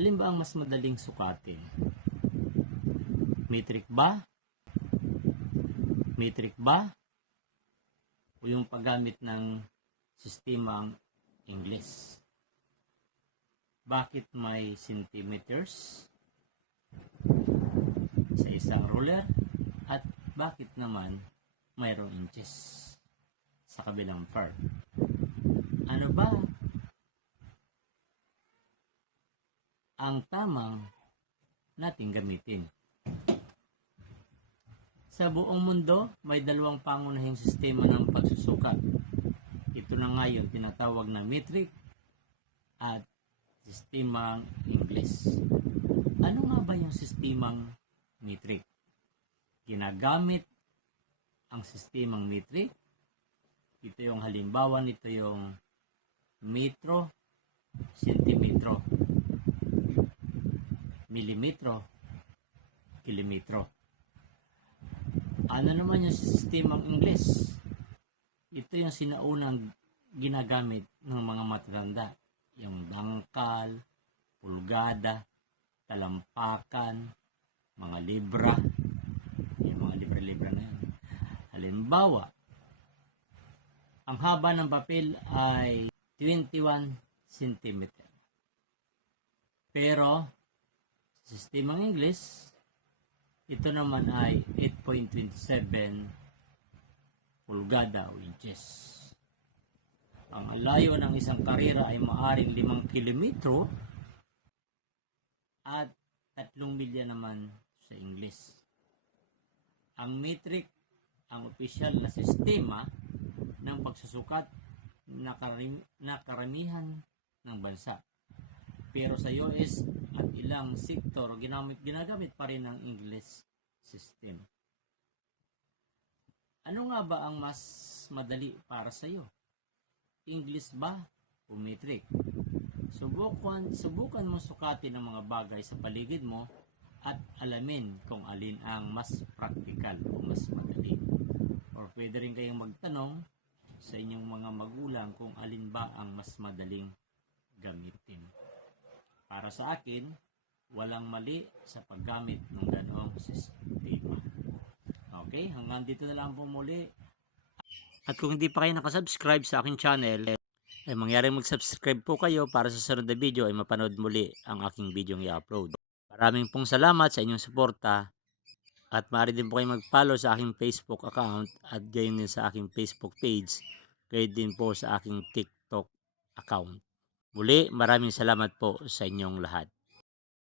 Alin ba ang mas madaling sukatin? Metric ba? Metric ba? O yung paggamit ng sistemang English? Bakit may centimeters sa isang ruler at bakit naman mayroong inches sa kabilang part? Ano ba ang tamang nating gamitin? Sa buong mundo, may dalawang pangunahing sistema ng pagsusukat. Ito na nga yung tinatawag na metric at sistemang English. Ano nga ba yung sistemang metric? Ginagamit ang sistemang metric. Ito yung halimbawa nito yung metro, sentimetro, milimetro, kilometro. Ano naman yung sistemang English? Ito yung sinaunang ginagamit ng mga matatanda. Yung bangkal, pulgada, talampakan, mga libra. Yung mga libra-libra na yan. Halimbawa, ang haba ng papel ay 21 cm. Pero, sistemang English, ito naman ay 8.27 pulgada o inches. Ang layo ng isang karera ay maaring 5 kilometro at 3 milya naman sa English. Ang metric, ang opisyal na sistema ng pagsusukat na, karim- na karamihan ng bansa. Pero sa US at ilang sektor, ginamit, ginagamit pa rin ang English system. Ano nga ba ang mas madali para sa iyo? English ba o metric? Subukan, subukan mo sukatin ang mga bagay sa paligid mo at alamin kung alin ang mas practical o mas madali. Or pwede rin kayong magtanong sa inyong mga magulang kung alin ba ang mas madaling gamitin. Para sa akin, walang mali sa paggamit ng ganoong sistema. Okay, hanggang dito na lang po muli. At kung hindi pa kayo nakasubscribe sa aking channel, ay mangyari mag-subscribe po kayo para sa sunod na video ay mapanood muli ang aking video i-upload. Maraming pong salamat sa inyong suporta at maaari din po kayo mag-follow sa aking Facebook account at gayon din sa aking Facebook page gayon din po sa aking TikTok account. Muli, maraming salamat po sa inyong lahat.